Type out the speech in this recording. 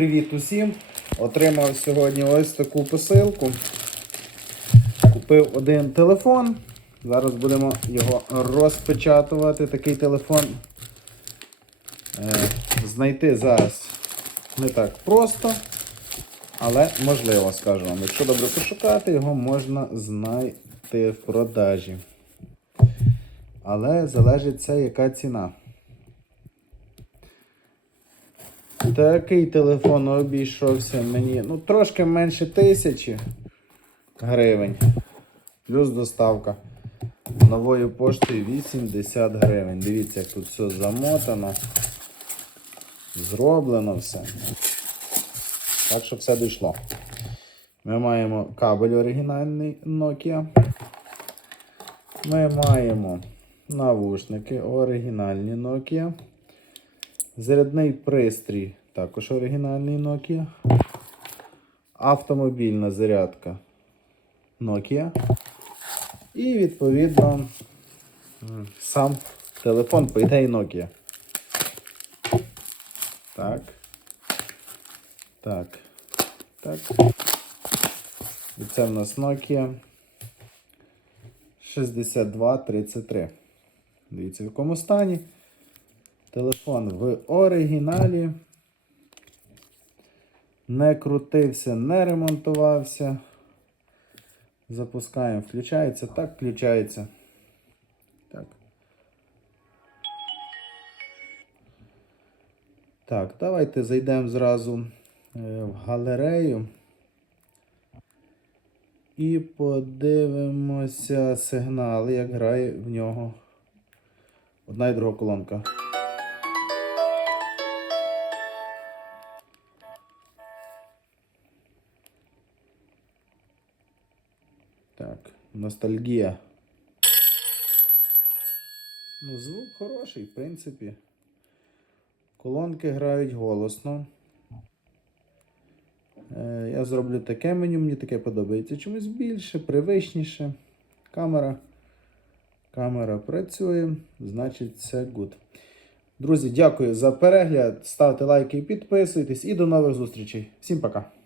Привіт усім! Отримав сьогодні ось таку посилку. Купив один телефон. Зараз будемо його розпечатувати. Такий телефон е, знайти зараз не так просто, але можливо, скажу вам. Якщо добре пошукати, його можна знайти в продажі. Але залежить це, яка ціна. Такий телефон обійшовся мені ну, трошки менше тисячі гривень. Плюс доставка новою поштою 80 гривень. Дивіться, як тут все замотано. Зроблено все. Так що все дійшло. Ми маємо кабель оригінальний Nokia. Ми маємо навушники оригінальні Nokia. Зарядний пристрій, також оригінальний Nokia. Автомобільна зарядка Nokia. І відповідно сам телефон, по ідеї Nokia. Так. Так. Так. І це в нас Nokia 6233. Дивіться, в якому стані. Телефон в оригіналі. Не крутився, не ремонтувався. Запускаємо, включається, так, включається. Так. Так, давайте зайдемо зразу е, в галерею. І подивимося сигнали, як грає в нього одна і друга колонка. Так, ностальгія. Ну, звук хороший, в принципі. Колонки грають голосно. Е, я зроблю таке меню, мені таке подобається. Чомусь більше, привичніше. Камера. Камера працює, значить все good. Друзі, дякую за перегляд. Ставте лайки і підписуйтесь. І до нових зустрічей. Всім пока!